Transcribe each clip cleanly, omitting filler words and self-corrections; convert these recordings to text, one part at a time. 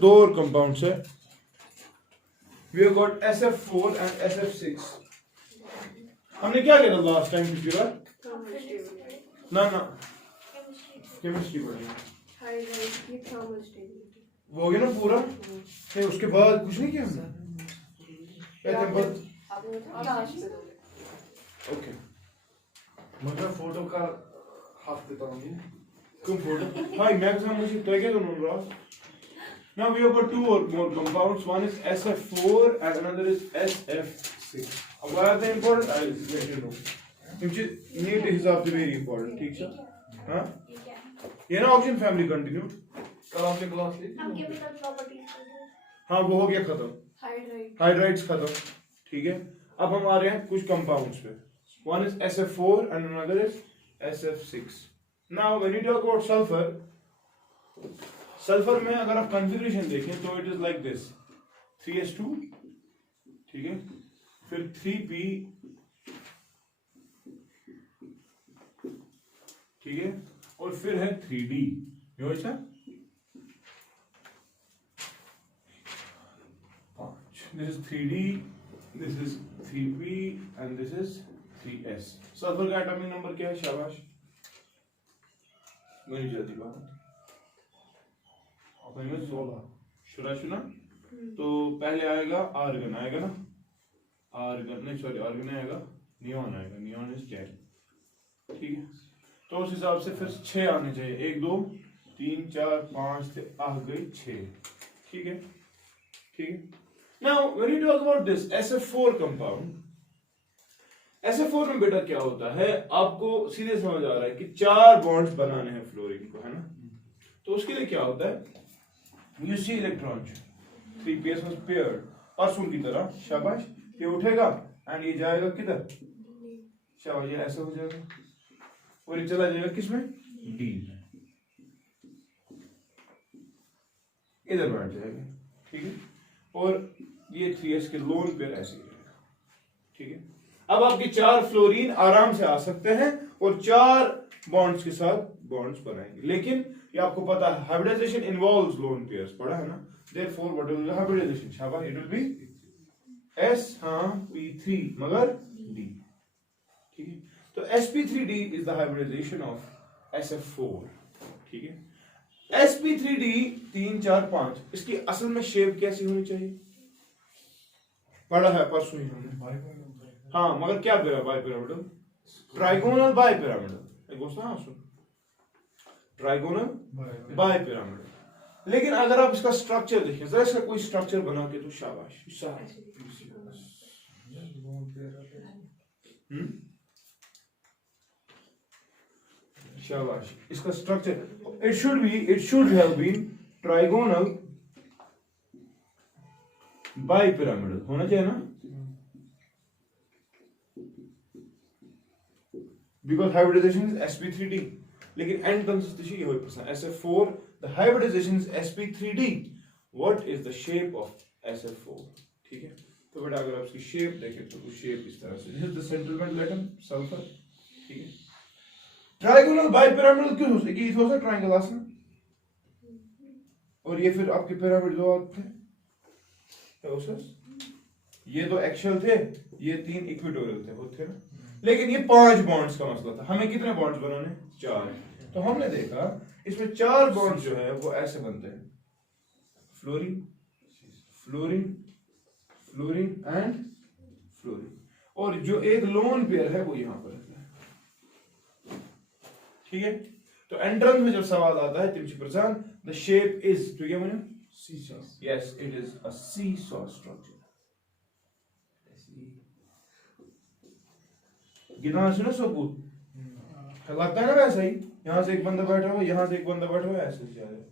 दो और कंपाउंड्स है। We have got SF4 and SF6। हमने क्या किया था लास्ट टाइम पिछली बार? ना केमिस्ट्री पढ़ी वो हो गया ना पूरा। नहीं उसके बाद कुछ नहीं किया हमने। ओके मगर फोटो का हाफ देता हूँ कम फोटो हाय मैक्सिमम मुझे तो क्या करना रहा। Now we have got two or more compounds. One is SF4 and another is SF6. Why are they important? I'll let you know. क्योंकि नीट हिसाब से very important. ठीक है? हाँ? ये ना ऑक्सीजन फैमिली कंटिन्यू। कल आपने क्लास ली हम थी केमिकल प्रॉपर्टीज हाँ वो हो गया खत्म। हाइड्राइड्स खत्म। ठीक है? अब हम आ रहे हैं कुछ कंपाउंड्स पे। One is SF4 and another is SF6. Now when you talk about sulfur, sulphur में अगर आप कॉन्फ़िगरेशन देखें तो it is like this 3s2 ठीक है, फिर 3p ठीक है, और फिर है 3d। यो अच्छा this is 3d, this is 3p and this is 3s। Sulphur का एटॉमिक नंबर क्या है? शाबाश मेरी जल्दी बात 16। शुरा शुना तो पहले आएगा आर्गन आएगा ना, आर्गन नहीं सॉरी आर्गन आएगा, नियॉन आएगा, नियॉन इज 10 ठीक है। तो उस हिसाब से फिर 6 आने चाहिए, 1 2 3 4 5 से आ गई 6 ठीक है ठीक है। Now when you talk about this SF4 compound, SF4 में बेटा क्या होता है आपको सीधे समझ आ रहा है कि 4 बॉन्ड्स बनाने हैं फ्लोरीन को है ना। तो उसके लिए क्या होता है You see electrons 3ps was paired परसों की तरह। शाबाश ये उठेगा एंड ये जाएगा किधर? शाबाश ये ऐसा हो जाएगा और ये चला जाएगा किसमें? D इधर बैठ जाएगा ठीक है। और ये 3s के लोन पेयर ऐसे ही रहेगा ठीक है। अब आपके 4 फ्लोरीन आराम से आ सकते हैं और 4 बॉन्ड्स के साथ बॉन्ड्स बनाएंगे, लेकिन ये आपको पता है हाइब्रिडाइजेशन इन्वॉल्व्स लोन पेयर्स पढ़ा है ना। Therefore what will be hybridization? शाबाश इट विल बी S हां P3 मगर D ठीक है। तो sp3d is the hybridisation of SF4 ठीक है। sp3d 3 4 5 इसकी असल में शेप कैसी होनी चाहिए? पढ़ा है परसों ही हमने। हाँ मगर क्या बाइपिरामिडल, ट्राइगोनल बाइपिरामिडल। एक दोस्त ना सुन, ट्राइगोनल बाइपिरामिडल। लेकिन अगर आप इसका स्ट्रक्चर देखें जरा, इसका कोई स्ट्रक्चर बना के तो शाबाश शाबाश इसका structure it should have been trigonal bipyramidal होना चाहिए ना, बिकॉज हाइब्रिडाइजेशन इज sp3d। लेकिन एंड कंसिस्टेंसी ये होई पसंद SF4 the hybridization is sp3d। What is the shape of SF4 ठीक है। तो बेटा अगर आप इसकी शेप देखें तो वो शेप इस तरह से, this is the central metal atom sulphur ठीक है। ट्राइगोनल बाइपिरामिडल क्यों हो कि थोड़ा सा ट्रायंगल आसन और ये फिर आपके पिरामिड दो थे ये 2 एक्सियल थे, ये 3 इक्वेटोरियल थे होते ना। लेकिन ये 5 बॉन्ड्स का मसला था, हमें कितने बॉन्ड्स बनाने? 4। तो हमने देखा इसमें 4 बॉन्ड्स जो है वो ऐसे बनते हैं, fluorine fluorine fluorine and fluorine, और जो एक लोन पेयर है वो यहां पर रहता है ठीक है। तो एंट्रेंस में जब सवाल आता है 30% द शेप इज तो क्या माने seesaw. Yes it is a seesaw structure. गिना सुनो सबूत लगता है ना वैसा ही, यहां से एक बंदा बैठा हुआ, यहां से एक बंदा बैठा हुआ, ऐसे जा रहा है,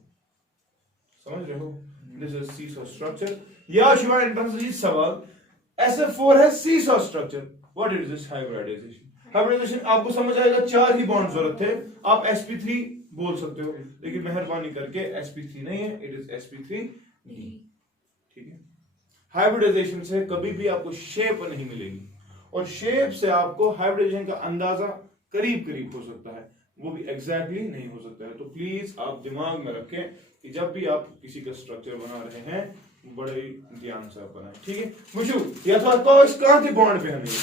समझ रहे हो? This is seesaw structure. या शिवा एंट्रेंस जी सवाल SF4 है seesaw structure, what is this hybridization? Hybridization आपको समझ आएगा 4 ही बॉन्ड जरूरत थे, आप sp3 बोल सकते हो, लेकिन मेहरबानी करके sp3 नहीं है, इट इज sp3d ठीक है। हाइब्रिडाइजेशन से कभी भी आपको शेप नहीं मिलेगी, और शेप से आपको हाइब्रिडाइजेशन का अंदाजा करीब करीब हो सकता है, वो भी एग्जैक्टली नहीं हो सकता है। तो प्लीज आप दिमाग में रखें कि जब भी आप किसी का स्ट्रक्चर बना रहे हैं बड़े ध्यान से आप बनाएं, ठीक है। मुझे या तो कहाँ थे बॉन्ड पे हमें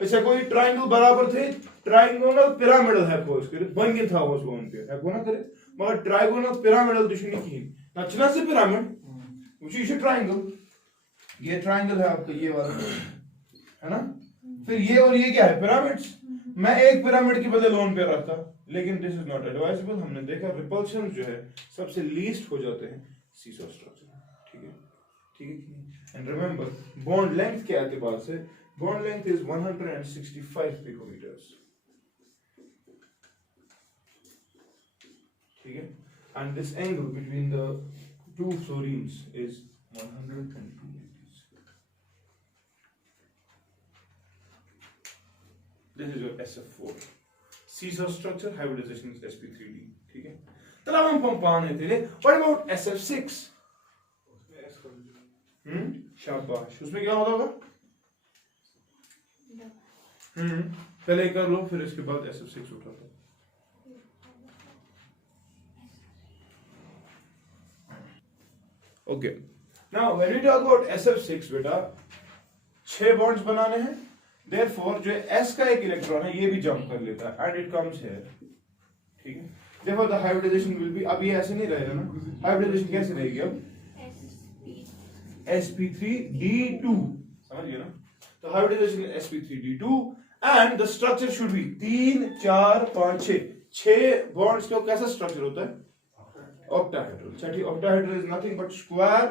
ऐसे कोई ट्रायंगल बराबर थे, ट्रायंगोनल पिरामिडल है कोर्स करे बन गया था उस लोन पे है कोना करे, मगर ट्रायंगोनल पिरामिडल दुश्मनी की नचना से पिरामिड मुझे ये ट्रायंगल, ये ट्रायंगल है आपका ये वाला है ना, फिर ये और ये क्या है पिरामिड्स। मैं एक पिरामिड के बदले लोन पे रखा, लेकिन दिस इज नॉट एडवाइजेबल। हमने देखा रिपल्शन जो है सबसे लीस्ट हो जाते हैं सीसो स्ट्रक्चर, ठीक है ठीक है। एंड रिमेंबर बॉन्ड लेंथ के एतबार से bond length is 165 picometers, ठीक है, and this angle between the two fluorines is 102 degrees. This is your SF4 seesaw structure, hybridization is sp3d, ठीक है। तब हम पंपाने थे, what about SF6? शाबाश, उसमें क्या होगा? पहले कर लो फिर इसके बाद SF6 उठा दो। Okay, now when we talk about SF6 बेटा 6 बॉन्ड्स बनाने हैं, देयरफॉर जो S का एक इलेक्ट्रॉन है ये भी जंप कर लेता है एंड इट कम्स हियर, ठीक है। Therefore the hybridization will be, अब ये ऐसे नहीं रहेगा ना, हाइब्रिडाइजेशन कैसे रहेगी अब sp3d2, समझ गए ना। तो hybridisation sp3d2 and the structure should be 3 4 5 6 bonds का कैसा स्ट्रक्चर होता है ऑक्टाहेड्रल, छठी octahedral is nothing but square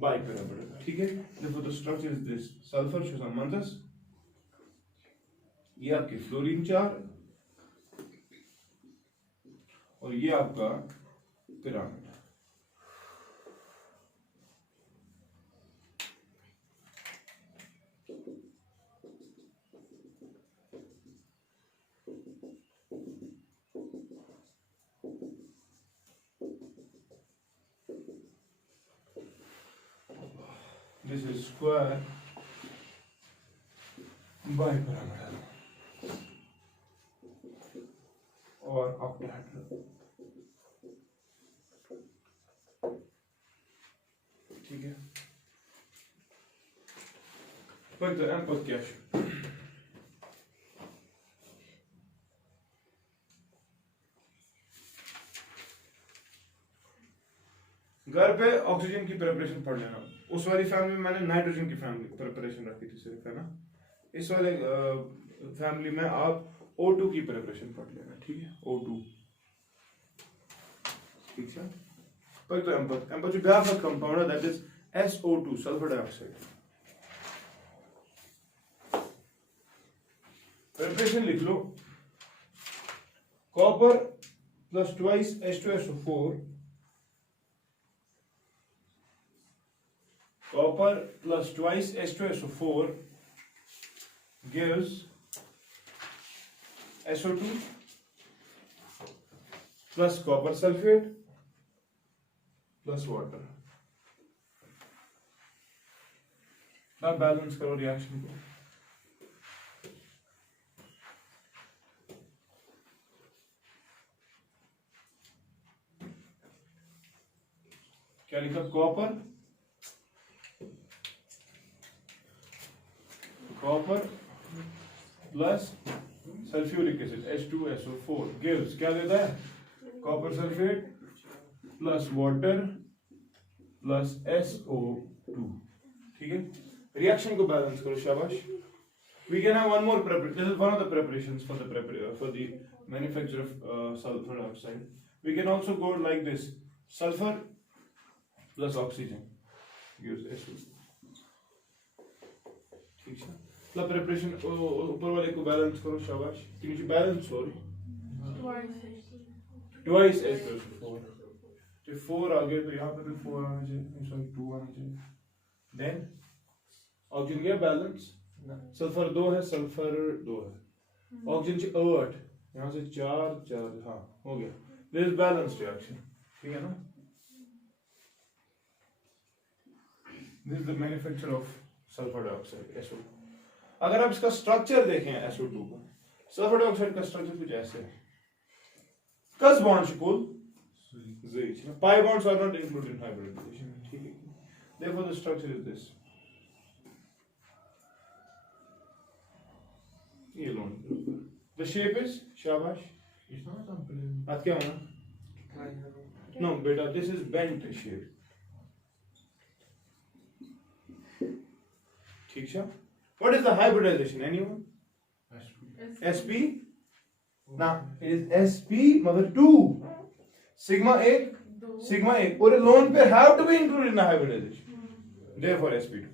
bipyramidal, ठीक है। देखो the structure is this, sulphur सुसमंतस, ये आपकी फ्लोरीन 4 और ये आपका pyramid. This is square bipyramidal or octahedral, ठीक है। Put the input cache. घर पे ऑक्सीजन की प्रिपरेशन पढ़ लेना, उस वाली फैमिली में मैंने नाइट्रोजन की फैमिली प्रिपरेशन रखी थी सिर्फ, है ना। इस वाले फैमिली में आप O2 की प्रिपरेशन पढ़ लेना, ठीक है, O2, ठीक है। पर तो एम्पर जो ब्याह का कंपाउंड है that is SO2 sulphur dioxide. Preparation लिख लो, copper plus twice H2SO4, copper plus twice H2SO4 gives SO2 plus copper sulfate plus water। अब बैलेंस करो रिएक्शन को, क्या लिखा, copper plus sulphuric acid H2SO4 gives क्या देता है, copper sulphate plus water plus SO2, ठीक है। रिएक्शन को बैलेंस करो, शाबाश। We can have one more preparation. This is one of the preparations for the manufacture of sulfur dioxide. We can also go like this: sulfur plus oxygen gives SO2, ठीक है। मतलब preparation ऊपर वाले को balance करो, शाबाश। कि नीचे बैलेंस, सॉरी, ट्वाइस H2SO4, तो 4 आ गया, तो यहाँ पे भी 4 आना चाहिए, सॉरी 2 आना चाहिए। देन ऑक्सीजन गया बैलेंस, सल्फर 2 है, सल्फर 2 है, ऑक्सीजन से 8, यहाँ से 4 4, हाँ हो गया। दिस बैलेंस रिएक्शन, ठीक है ना। This is the manufacture of sulphur dioxide SO2। अगर आप इसका स्ट्रक्चर देखें SO2 का, सल्फर डाइऑक्साइड का स्ट्रक्चर कुछ ऐसे है, कस bond शिकोल ZH. Pi bonds are not included in hybridization. ठीक है. Therefore, the structure is this. ये lone pair. The shape is शाबाश. It's not a plane. आज क्या होना? No, beta. This is bent shape. ठीक है. What is the hybridization? Anyone? SP? Now it is SP मगर 2. Sigma 8. Sigma 8. और lone pair have to be included in the hybridization. Therefore SP2.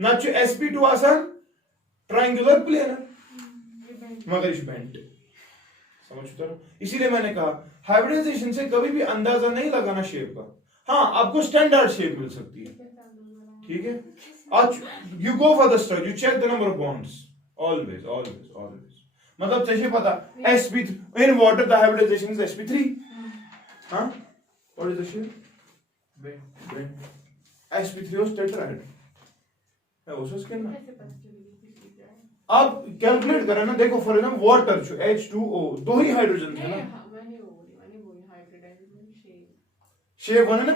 ना जो SP2 आसान triangular plane है मगर इस bent. समझते हो? इसीलिए मैंने कहा हाइब्रिडाइजेशन से कभी भी अंदाजा नहीं लगाना शेप का. हाँ आपको स्टैंडर्ड शेप मिल सकती है. ठीक है. You go for the structure. You check the number of bonds. Always. मतलब चाहिए पता. sp in water the hybridization is sp3. हाँ? What is the shape? Bend. sp3 was tetrahedral. है वो उसके ना. आप कैलकुलेट करें ना. देखो फॉर एग्जांपल वाटर जो H2O दो ही हाइड्रोजन थे ना. शेप बने ना.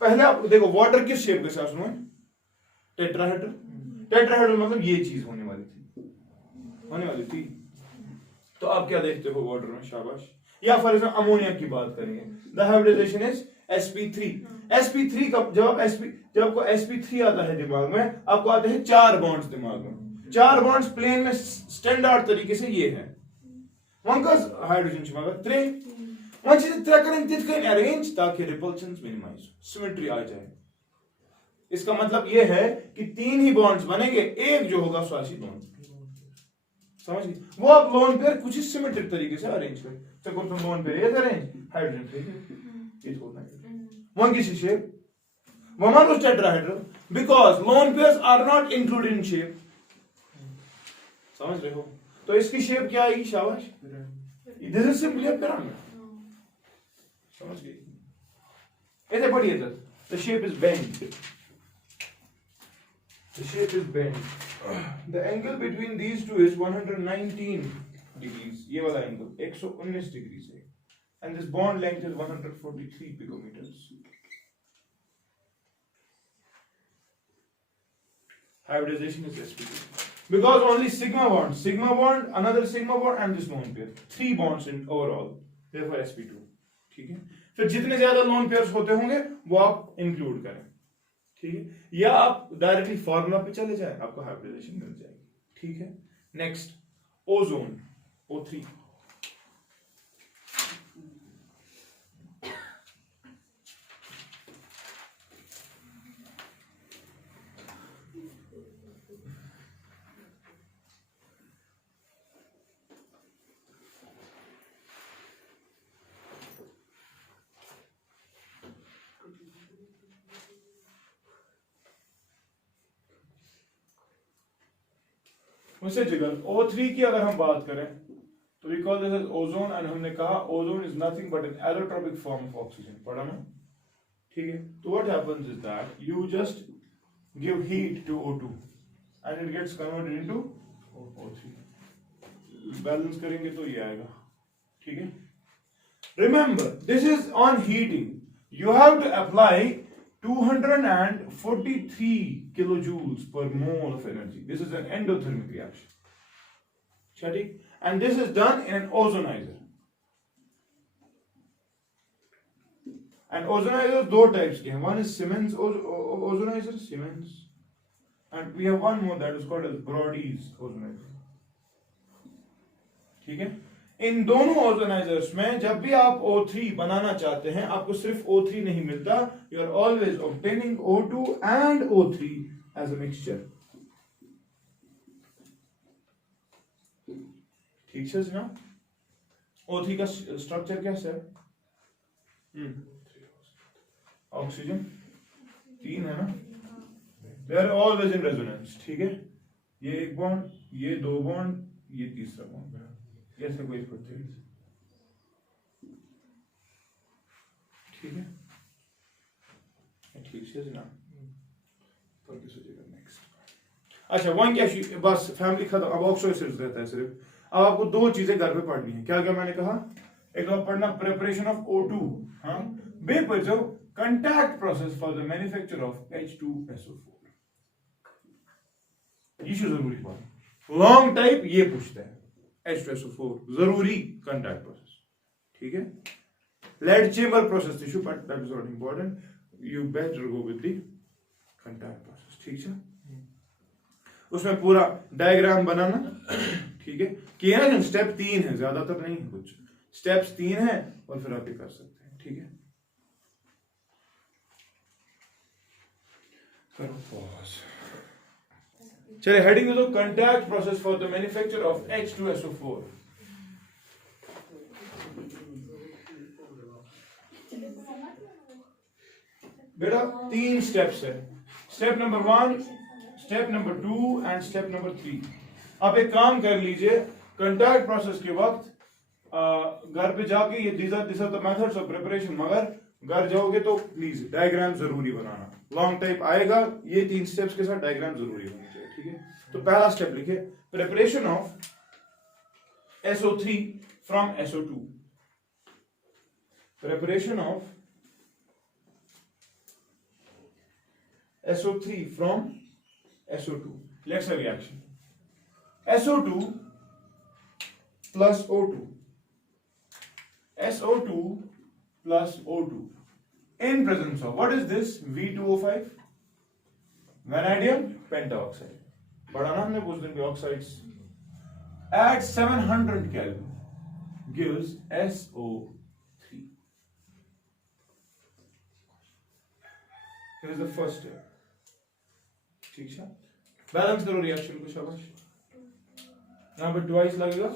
पहले आप देखो वाटर किस शेप के साथ में टेट्राहेड्रल. टेट्राहेड्रल मतलब ये चीज होने वाली थी. तो आप क्या देखते हो वाटर में? शाबाश. या फॉर एग्जांपल अमोनिया की बात करेंगे. The hybridization is sp3. sp3 का जब आपको sp3 आता है दिमाग में, आपको आते हैं 4 बॉन्ड्स दिमाग में. 4 बॉन्ड्स प्लेन में स्टैंडर्ड तरीके से ये है. वंकस हाइड्रोजन छ मगर 3. वंच 3 करें तिथ करें अरेंज ताकि रिपल्शंस मिनिमाइज सिमेट्री आ जाए. इसका मतलब ये है कि 3 ही बॉन्ड्स बनेंगे. एक जो होगा स्वासी बॉन्ड. समझ गए? वो आप लोन पेयर कुछ सिमेट्रिक तरीके से अरेंज करें. चलो तुम लोन पेयर ये अरेंज हाइड्रोजन थे ये होना है. वन की shape one was tetrahedral because lone pairs are not included in shape. समझ रहे हो? तो इसकी शेप क्या आएगी? शाबाश. This is simply a pyramid. समझ गए? ऐसे पढ़िए इधर. The shape is bent. The shape is bent. The angle between these two is 119 degrees. ये वाला angle 119 degrees है. And this bond length is 143 picometers. Hybridization is sp2. Because only sigma bond, another sigma bond, and this lone pair. 3 bonds in overall. Therefore sp2. ठीक है. फिर जितने ज्यादा lone pairs होते होंगे वो आप इंक्लूड करें. ठीक है. या आप डायरेक्टली फॉर्मूला पे चले जाए, आपको हाइब्रिडाइजेशन मिल जाएगी. ठीक है. Next ozone O3. उससे जिगर O3 की अगर हम बात करें तो we call this as ozone and हमने कहा ozone is nothing but an allotropic form of oxygen. पढ़ा ना? ठीक है. तो what happens is that you just give heat to O2 and it gets converted into O3. Balance करेंगे तो ये आएगा. ठीक है. Remember this is on heating. You have to apply 243 kilojoules per mole of energy. This is an endothermic reaction. ठीक. And this is done in an ozonizer. And ozonizers दो types के हैं. One is Siemens ozonizer, Siemens, and we have one more that is called as Brody's ozonizer. ठीक है. इन दोनों ओजोनाइजर्स में जब भी आप O3 बनाना चाहते हैं, आपको सिर्फ O3 नहीं मिलता. You are always obtaining O2 and O3 as a mixture. ठीक है ना? O3 का स्ट्रक्चर कैसा है? ऑक्सीजन 3 है ना? They are always in resonance. ठीक है. ये एक बॉन्ड, ये 2 बॉन्ड, ये तीसरा बॉन्ड. ऐसे कोई करते हैं. ठीक है. ठीक से ना पर किस हो जाएगा नेक्स्ट. अच्छा वन क्या बस फैमिली खत्म. अब ऑक्सो एसिड्स रहता है सिर्फ. अब आपको 2 चीजें घर पे पढ़नी है. क्या क्या मैंने कहा? एक बार पढ़ना प्रिपरेशन ऑफ O2 हाँ बे पढ़ो contact process for the manufacture of H2SO4 ये जरूरी बात लॉन्ग टाइप ये पूछता है H2SO4 जरूरी contact process ठीक है lead chamber process issue but that is not important you better go with the contact process ठीक है उसमें पूरा डायग्राम बनाना ठीक है किया ना स्टेप 3 है ज्यादातर नहीं है कुछ स्टेप्स 3 है और फिर आप ये कर सकते हैं ठीक है करो पॉज चलिए हेडिंग दे दो contact process for the manufacture of H2SO4 बेटा 3 स्टेप्स है step number 1 step number 2 and step number 3 आप एक काम कर लीजिए कंटैक्ट प्रोसेस के वक्त घर पे जाके ये these are the methods of preparation मगर घर जाओगे तो प्लीज डायग्राम जरूरी बनाना लॉन्ग टाइप आएगा ये 3 स्टेप्स के साथ डायग्राम जरूरी होना चाहिए ठीक है तो पहला स्टेप लिखिए preparation of SO3 from SO2 preparation of SO3 from SO2 let's have reaction SO2 plus O2 SO2 plus O2 in presence of what is this V2O5 vanadium pentaoxide पढ़ा ना हमने कुछ दिन के oxides at 700 Kelvin gives SO3 here is the first step ठीक है balance करो reaction को शाबाश यहां पर ट्वाइस लगेगा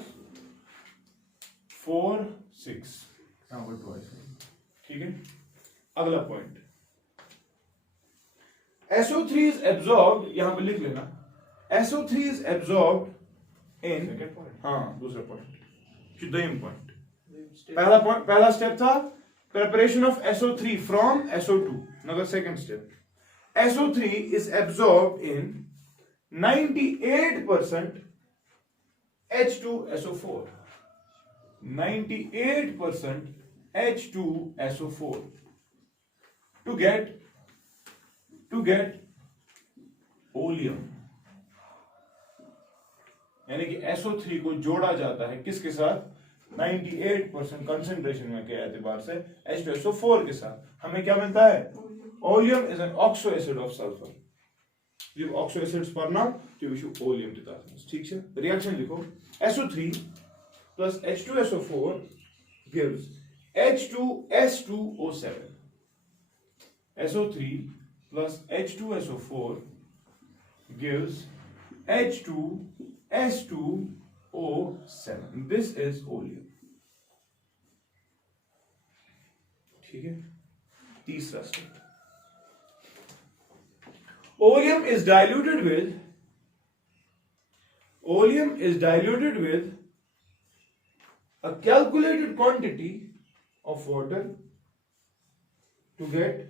4 6 यहां पर ट्वाइस ठीक है अगला पॉइंट SO3 is absorbed यहां पर लिख लेना SO3 is absorbed in हाँ दूसरा पॉइंट द्वितीय पॉइंट पहला स्टेप था preparation of SO3 from SO2 now the second step SO3 is absorbed in 98% H2SO4 98% H2SO4 to get oleum यानी कि SO3 को जोड़ा जाता है किसके साथ 98% कंसेंट्रेशन में के एतबार से H2SO4 के साथ हमें क्या मिलता है Oleum is an oxo acid of sulfur. जब oxo acids पढ़ना तो विशु oleum देता है ठीक है रिएक्शन लिखो SO3 plus H2SO4 gives H2S2O7 SO3 plus H2SO4 gives H2S2O7 this is oleum ठीक है तीसरा step Oleum is diluted with a calculated quantity of water to get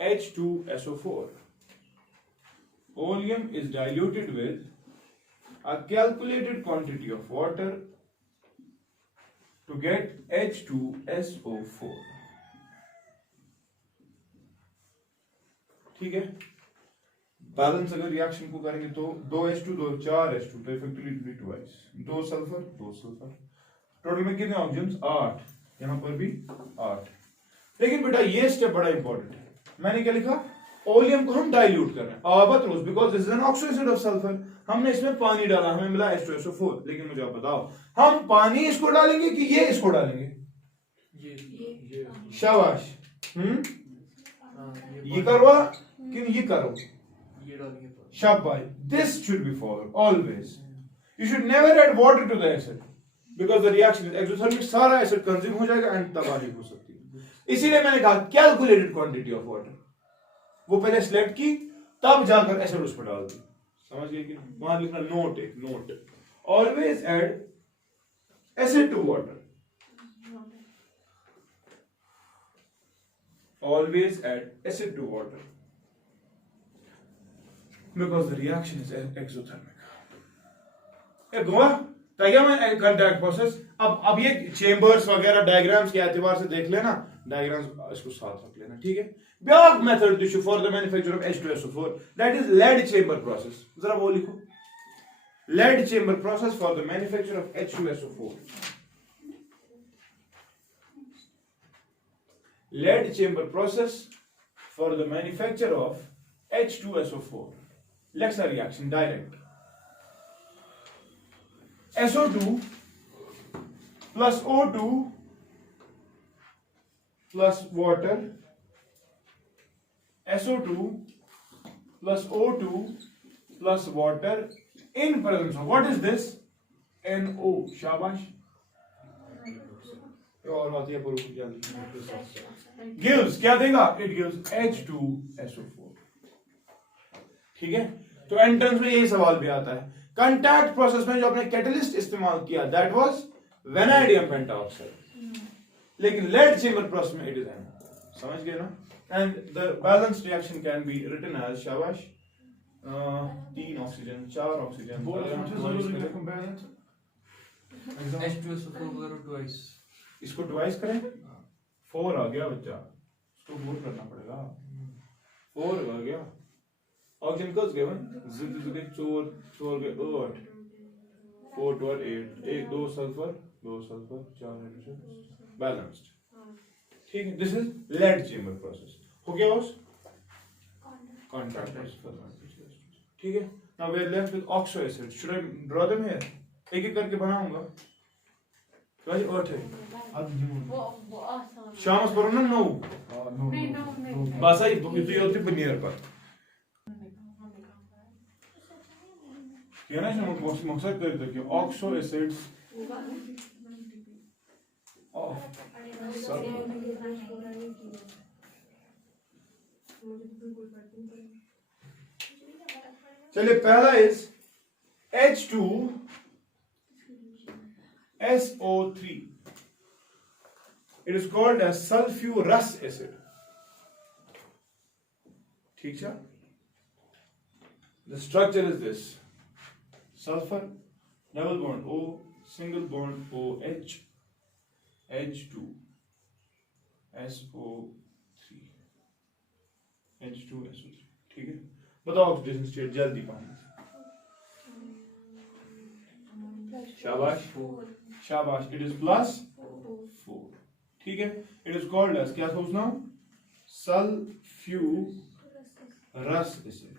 H2SO4. Oleum is diluted with a calculated quantity of water to get H2SO4. ठीक है balance अगर reaction को करेंगे तो 2H2 2 4H2 तो इफेक्टिवली ट्वाइस 2 सल्फर टोटल में कितने oxygen 8 यहां पर भी 8 लेकिन बेटा ये स्टेप बड़ा इंपॉर्टेंट है मैंने क्या लिखा ओलियम को हम डाइल्यूट कर रहे हैं albatros because this is an oxo acid of sulfur हमने इसमें पानी डाला हमें मिला H2SO4 लेकिन मुझे आप बताओ हम पानी इसको डालेंगे कि ये इसको डालेंगे ये शाबाश ये करवा कि ये करो शाबाश this should be followed always you should never add water to the acid because the reaction is exothermic सारा एसिड कंज्यूम हो जाएगा एंड तबाही हो सकती है इसीलिए मैंने कहा कैलकुलेटेड क्वांटिटी ऑफ वाटर वो पहले सिलेक्ट की तब जाकर एसिड उस पर डाल दी समझ गए कि वहां लिखना note always add acid to water always add acid to water because the reaction is exothermic. एक हुआ कंटैक्ट प्रोसेस। अब ये चेंबर्स वगैरह डायग्राम्स के एतबार से देख लेना, डायग्राम्स इसको साथ रख लेना, ठीक है। Back method this for the manufacture of H2SO4 that is lead chamber process. जरा वो लिखो, lead chamber process for the manufacture of H2SO4। lead chamber process for the manufacture of H2SO4. Let's a reaction direct. SO2 plus O2 plus water. SO2 plus O2 plus water in presence of what is this? NO. Shabash. और बात ये पूरी जल्दी gives क्या देगा? It gives H2SO4, ठीक है। तो एंट्रेंस में यही सवाल भी आता है। कांटेक्ट प्रोसेस में जो आपने कैटलिस्ट इस्तेमाल किया दैट वाज वेनेडियम पेंटाऑक्साइड, लेकिन लेड चेंबर प्रोसेस में इट इज एन, समझ गए ना। And the balanced reaction can be written as शाबाश 3 ऑक्सीजन 4 ऑक्सीजन। H2SO4 करो twice। इसको ट्वाइस करें, 4 आ गया बच्चा, इसको 4 करना पड़ेगा, 4 आ गया। ऑक्सीजन कस गए गए 4 गए 8, 4 to 8, 1 2 सल्फर 4 हाइड्रोजन, बैलेंस्ड, ठीक है। This is lead chamber process. हो गया बॉस, कॉन्टैक्ट प्रोसेस, ठीक है। Now we are left with oxo acid. Should I draw them here? एक एक करके बनाऊंगा। भाई 8 है, वो आसान शामस पर ना 9 नहीं बस आई तो ये होती बनियर पर क्या ना मकसद कर दो कि ऑक्सो एसिड्स ऑफ चलिए पहला is H2SO3. It is called as sulfurous acid. ठीक है। The structure is this: sulfur, double bond O, single bond OH, H2SO3, H2SO3, ठीक है। बताओ ऑक्सीडेशन स्टेट जल्दी पानी। शाबाश शाबाश, इट इज +4, ठीक है। इट इज कॉल्ड एज क्या सोचना, sulphurous acid.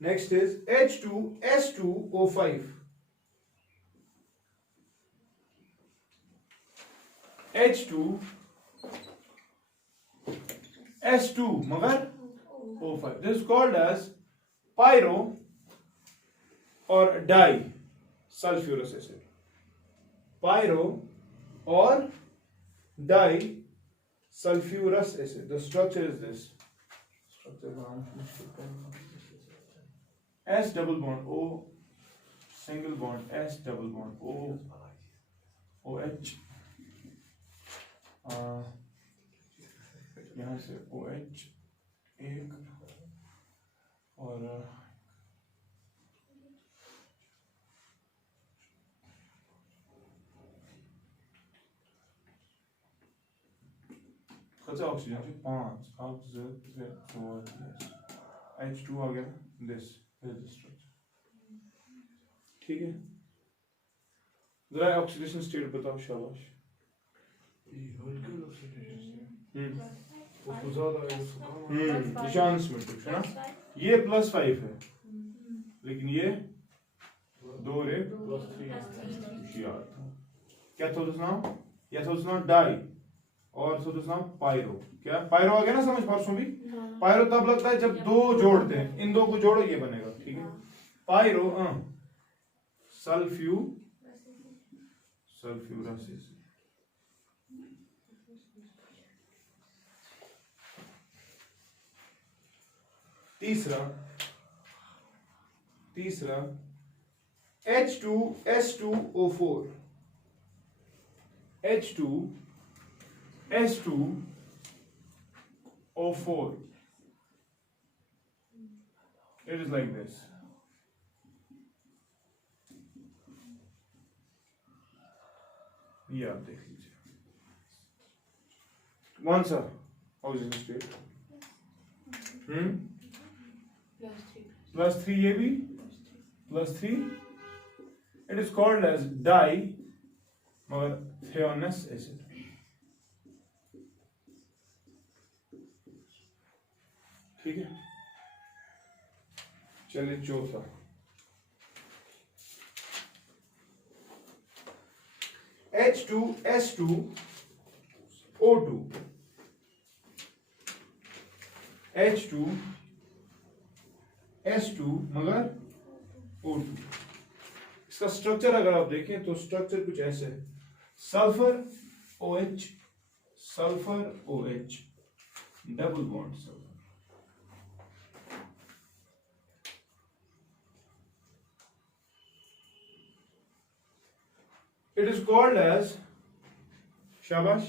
Next is H2S2O5। H2S2 मगर O5. This is called as pyro or disulfurous acid. Pyro or disulfurous acid. The structure is this. S double bond O, single bond S double bond O, OH. यहाँ से OH एक और खचा oxygen से 5 अब Z4 H2 आ गया, this is the structure, ठीक है। जरा ऑक्सीडेशन स्टेट बताओ शाबाश। निशान सिमेट्रिक है ना, ये +5 है लेकिन ये 2 रे +3 क्या था उसका नाम? या था उसका नाम डाई और था उसका नाम पायरो। क्या पायरो आ गया ना समझ परसों भी? पायरो तब लगता है जब 2 जोड़ते हैं, इन 2 को जोड़ो ये बनेगा, ठीक है। Pyro sulphurous acid. तीसरा H2S2O4। H2S2O4 It is like this. ये आप देख लीजिए. One sir, oxygen state. plus 3 Plus 3 ये भी plus 3. It is called as dimethyonous acid. ठीक है. चलिए चौथा. H2S2O2. H2S2 मगर O2. इसका स्ट्रक्चर अगर आप देखें तो स्ट्रक्चर कुछ ऐसे है. Sulphur OH, sulphur OH, double bond sulphur. It is called as shabash.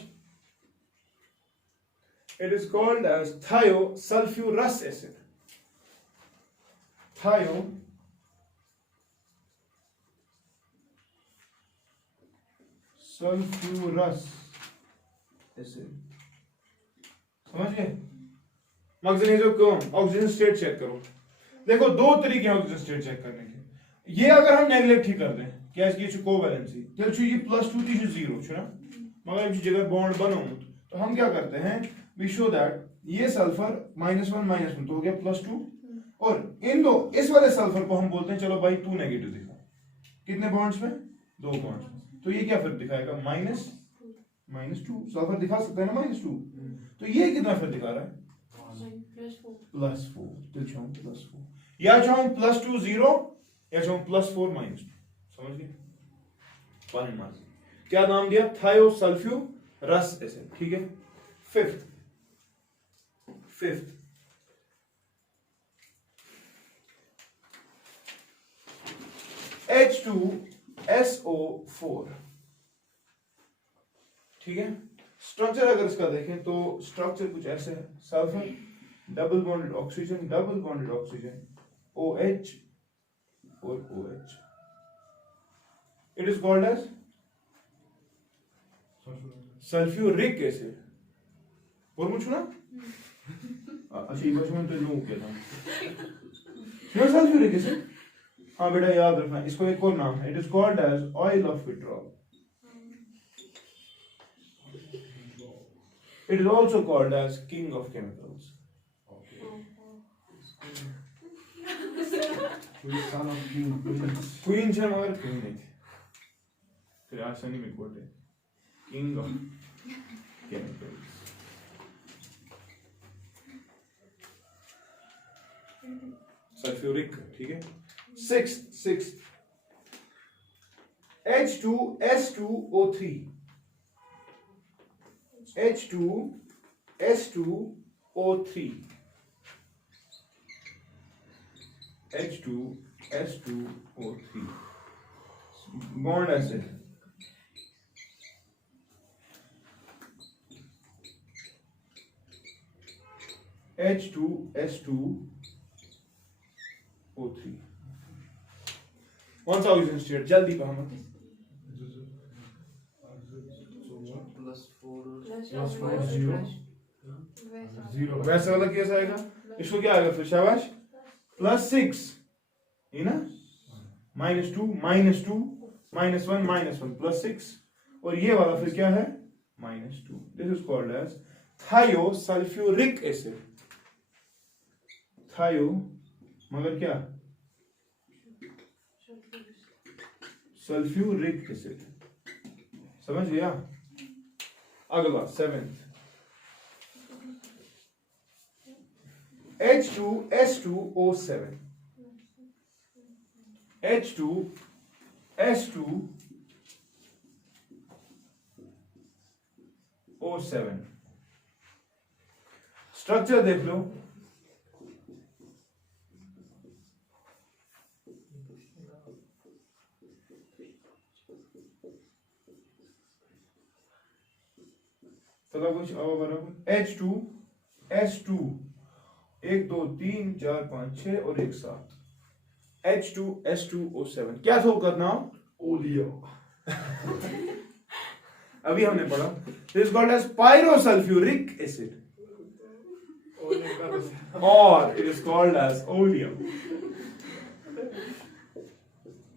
It is called as thiosulfurous acid. Thiosulfurous acid. समझ गए? मैग्नीशियम क्यों? ऑक्सीजन स्टेट चेक करो. देखो दो तरीके हैं ऑक्सीजन स्टेट चेक करने के. ये अगर हम नेगलेक्ट ही कर दें क्या इसकी कोवैलेंसी तेल ये +2 थी 0 ना मगर एक जगह बॉन्ड बनाऊं तो हम क्या करते हैं वी शो दैट ये सल्फर -1 तो हो गया +2 और इन दो इस वाले सल्फर को हम बोलते हैं चलो भाई तू नेगेटिव दिखा. कितने बॉन्ड्स में? 2 बॉन्ड्स में. तो ये क्या फिर दिखाएगा -2. सल्फर दिखा सकता है ना -2. तो ये कितना फिर दिखा रहा है +4. तो चाहूं +4 या चाहूं +2 0 या चाहूं +4 -2. समझ गए? One marks. क्या नाम दिया? थायोसल्फ्यूरस एसिड. ठीक है. Fifth H2SO4. ठीक है. स्ट्रक्चर अगर इसका देखें तो स्ट्रक्चर कुछ ऐसे है. Sulphur double bonded oxygen OH और OH. It is called as sulfuric acid. और मुझे ना अच्छा ये बच्चों में तो नो क्या था सल्फ्यूरिक एसिड. हाँ बेटा याद रखना इसको एक और नाम है. It is called as oil of vitriol. It is also called as king of chemicals. Son of King. Queen है मगर king नहीं थे. फिर आसानी में कोट है king of chemicals. सल्फ्यूरिक. ठीक है. Sixth H2S2O3. H2S2O3. H2S2O3 bond acid. H2S2O3. कौन सा ऑक्सीजन स्टेट? जल्दी कहो मत. +4 0. वैसा वाला कैसा आएगा? इसको क्या आएगा फिर? शाबाश. +6 ये ना -2 -1 +6 और ये वाला फिर क्या है? -2. This is called as thiosulphuric acid. Thio मगर क्या? Sulphuric acid. समझ गया? अगला 7th H2S2O7. H2S2O7 स्ट्रक्चर देख लो. तो कुछ बराबर H2S2 1 2 3 4 5 6 और एक 7 H2S2O7 क्या थो करना ओलियो अभी हमने पढ़ा this is called as pyrosulphuric acid और it is called as oleum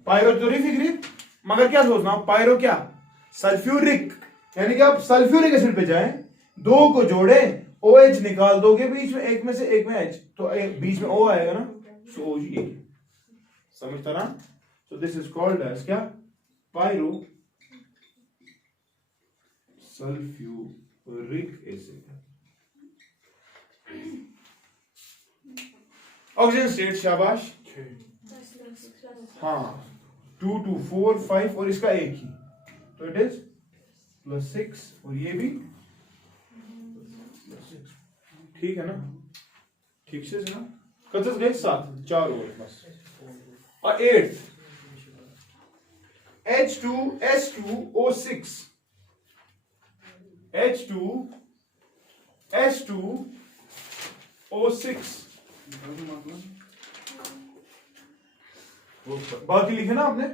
pyro तो नहीं फिक्री मगर क्या सोचना पायरो क्या सल्फ्यूरिक यानी कि आप सल्फ्यूरिक एसिड पे जाएं दो को जोड़े OH निकाल दोगे बीच में एक में से एक में H तो बीच में O आएगा ना सो OG समझता ना so this is called as क्या pyro sulphuric acid oxygen state शाबाश हाँ 2 2 4 5 और इसका एक ही तो इट इज +6 और ये भी +6 ठीक है ना ठीक से ना कतस गए 7 4 और बस और 8 H2S2O6 H2S2O6 बाकी लिखे ना आपने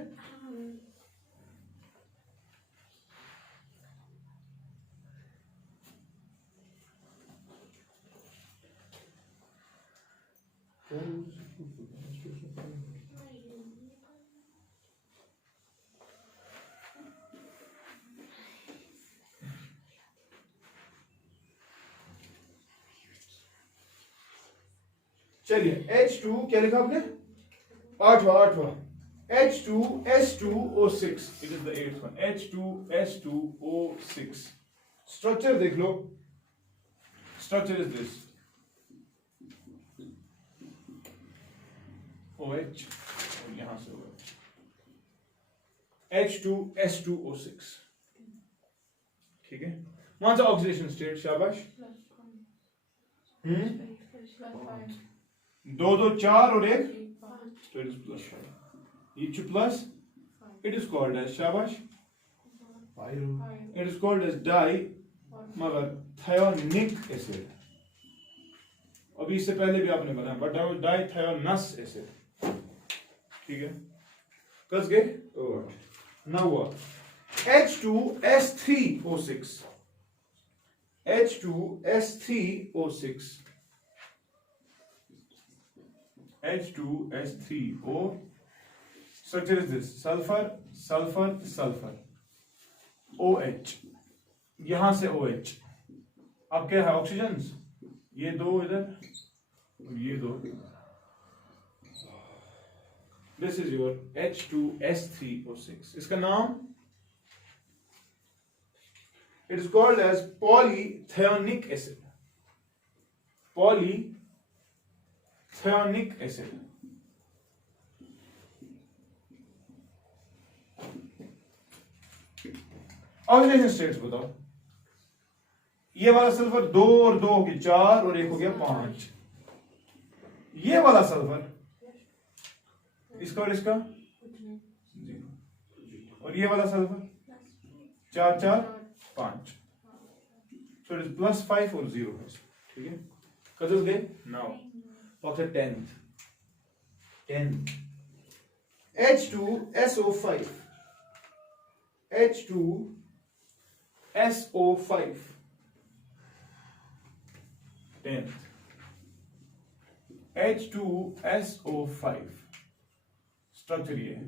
चलिए H2 क्या लिखा आपने आठवां H2S2O6 it is the 8th one H2S2O6 structure देख लो स्ट्रक्चर इज दिस OH और यहां से OH H2S2O6 ठीक है वहां से ऑक्सीडेशन स्टेट शाबाश दो 4 और एक so it is +5 each plus it is called as shabash it is called as मगर thionic acid अभी इससे पहले भी आपने बताया but dithionious acid ठीक है कस गए now what H2S3O6 H2S3O6 H2S3O structure is this sulfur OH यहां से OH अब क्या है ऑक्सीजन ये दो इधर और ये दो दिस इज योर H2S3O6 इसका नाम it is called as polythionic acid polythionic acid oxidation states बताओ ये वाला सल्फर 2 और 2 हो गया 4 और एक हो गया 5 ये वाला सल्फर इसका और इसका 0 और ये वाला सल्फर 4 4 5 सो इट इज +5 और 0 ठीक है कजस गए now for the 10th H2SO5 H2SO5 10th H2SO5 structure ये है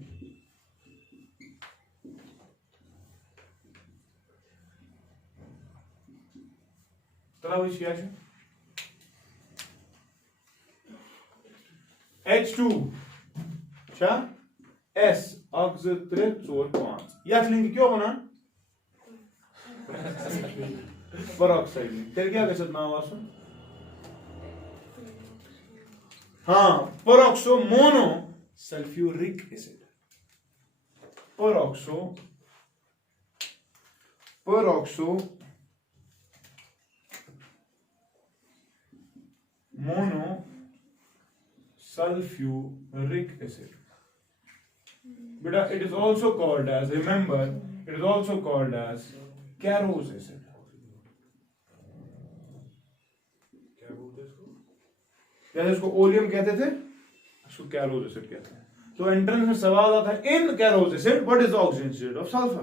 तराविश क्या है H2 क्या S अक्स 3 4 5 यह लिंक क्यों बना पेरोक्साइड तेरे क्या कैसे नाम आसो हाँ peroxo mono sulphuric acid peroxo mono sulphuric acid बेटा it is also called as remember it is also called as Carros acid क्या बोलते हैं इसको जैसे इसको ओलियम कहते थे, इसको कैरोज एसिड कहते हैं। तो एंट्रेंस में सवाल आता है in Caro's acid what is the oxygen state of sulphur.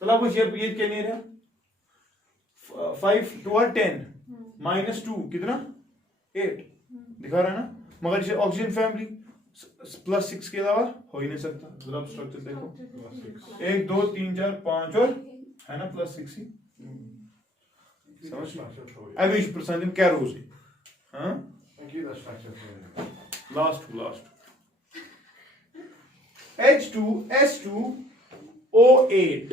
तो आपको ये क्या नहीं रहा 5 2 10 -2 कितना 8 दिखा रहा है ना, मगर ये ऑक्सीजन फैमिली +6 के अलावा हो ही नहीं सकता। जरा स्ट्रक्चर देखो 1 2 3 4 5 और है ना +6 ही समझ। अभी परसेंट कैरोज है हाँ Aqui da structure. Last H2S2O8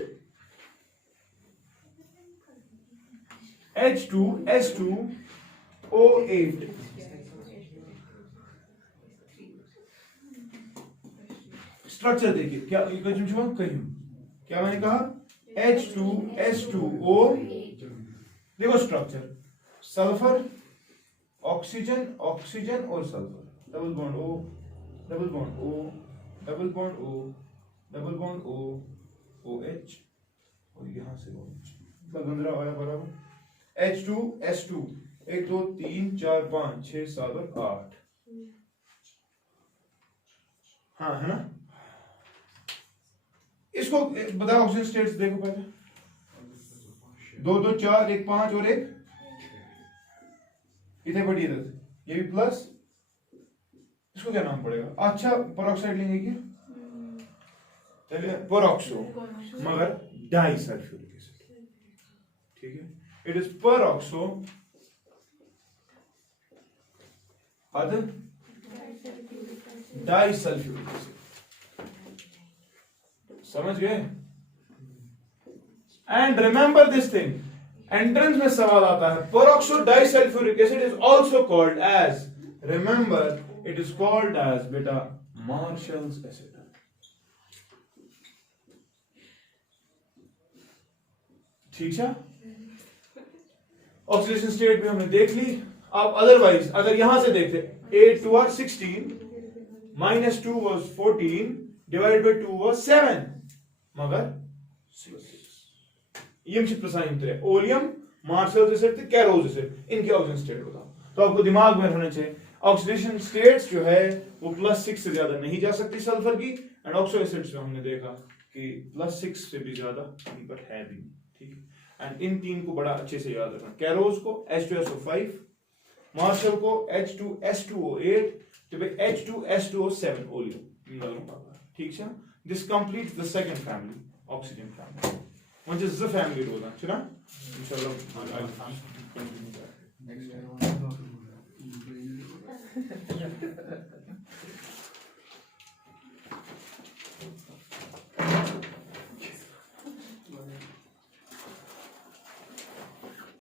H2S2O8 structure देखिए क्या क्या मैंने कहा H2S2O देखो स्ट्रक्चर सल्फर ऑक्सीजन ऑक्सीजन और sulphur double bond O double bond O double bond O double bond O OH और यहां से OH गंदरा आया बराबर H2S2 1 2 3 4 5 6 7 और 8 हाँ है ना। इसको बताओ ऑक्सीजन स्टेट्स देखो पहले 2 2 4 1 5 और 1 इतने बड़ी इधर ये भी प्लस, इसको क्या नाम पड़ेगा? अच्छा पेरोक्साइड लेंगे क्या? चलिए पेरोक्सो मगर डाइसल्फ्यूरिक एसिड, ठीक है। It is peroxo other disulphuric acid, समझ गए। And remember this thing, entrance में सवाल आता है peroxo disulphuric acid is also called as, remember it is called as बेटा मार्शल्स एसिड। ठीक है, ऑक्सीडेशन स्टेट भी हमने देख ली। अब अदरवाइज अगर यहां से देखते 8 2 are 16 -2 was 14 divided by 2 was 7 मगर 6 यम से प्रसाइन थे ओलियम मार्शल्स एसिड थे कैरोज एसिड, इनके ऑक्सीजन स्टेट बताओ। तो आपको दिमाग में रहना चाहिए ऑक्सीडेशन स्टेट्स जो है वो +6 से ज्यादा नहीं जा सकती सल्फर की, एंड ऑक्सो एसिड्स में हमने देखा कि +6 से भी ज्यादा कहीं पर है भी, ठीक है। एंड इन तीन को बड़ा अच्छे से याद रखना, कैरोज को H2SO5, मार्शल को H2S2O8, तो भाई H2S2O7 ओलियम, ठीक है। This completes the second family oxygen family, म्हणजे ज फॅमिली रोज चला इंशाल्लाह।